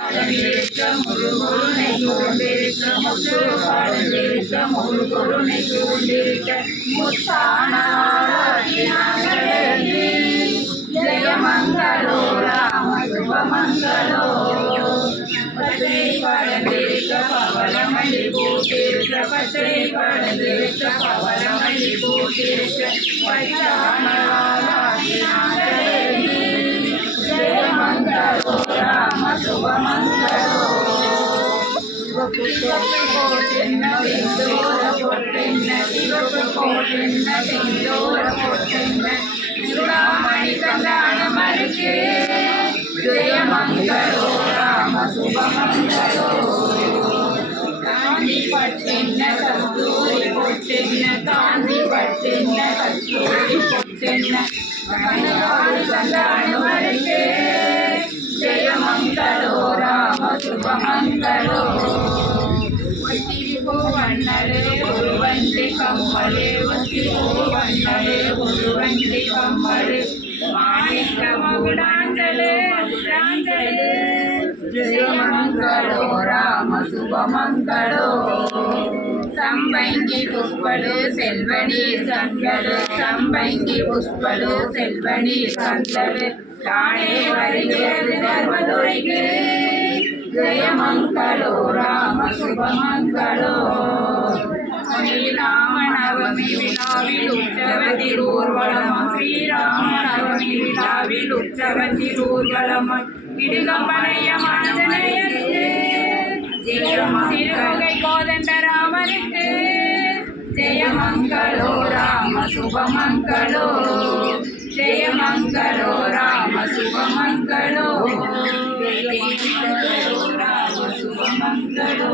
பாடந்திருக்க முருகொருணை சூழ்ந்திருக்க முத்து பாடந்திருக்க முருகொருணை சூழ்ந்திருக்க முத்தானாங்களே ஜெயமங்களோ ராம சுபமங்களோ பச்சை படந்திருக்க பவளமல்லி பூத்திருக்க பச்சை படந்திருக்க பவளமல்லி பூத்திருக்க பச்சானாங்களே ஜெயமங்களோ ராம சுபமங்களோ சிவப்பு கோட்டென்ன செந்தூர பொட்டென்ன சிவப்பு கோட்டென்ன செந்தூர பொட்டென்ன திருடாமணி கந்தான மறுக்கு ஜெயமங்களோ ராம சுபமங்களோ காந்தி பட்டென்ன கஸ்தூரி பொட்டென்ன காந்தி பட்டென்ன கஸ்தூரி பொட்டென்ன கந்தான மறுக்கு ஜெயமங்களோ ராம சுபமங்களோ ஒத்திரிப்பூ வண்ணலே ஒரு வண்டி கம்மலே ஒத்திரிப்பூ வண்ணலே ஒரு வண்டி கம்மலே மாணிக்க மகுடாஞ்சலே மகுடாஞ்சலே ஜெயமங்களோ ராம சுபமங்களோ సంబంగి పుష్పలు సెల్వని సంగలు సంబంగి పుష్పలు సెల్వని సంగలు కాణే వరిగేది ధర్మదొరికి జయమంగళో రామ శుభమంగళో శ్రీరామనవమి విలావిలు ఉత్సవతిరూర్వలమ శ్రీరామనవమి విలావిలు ఉత్సవతిరూర్వలమ ఇడుగంబనయ్య మాంజనేయருக்கு சிறுகை கோதண்ட ராமருக்கு ஜெயமங்களோ ராம சுபமங்களோ ஜெயமங்களோ ராம சுபமங்களோ ஜெயமங்களோ ராம சுபமங்களோ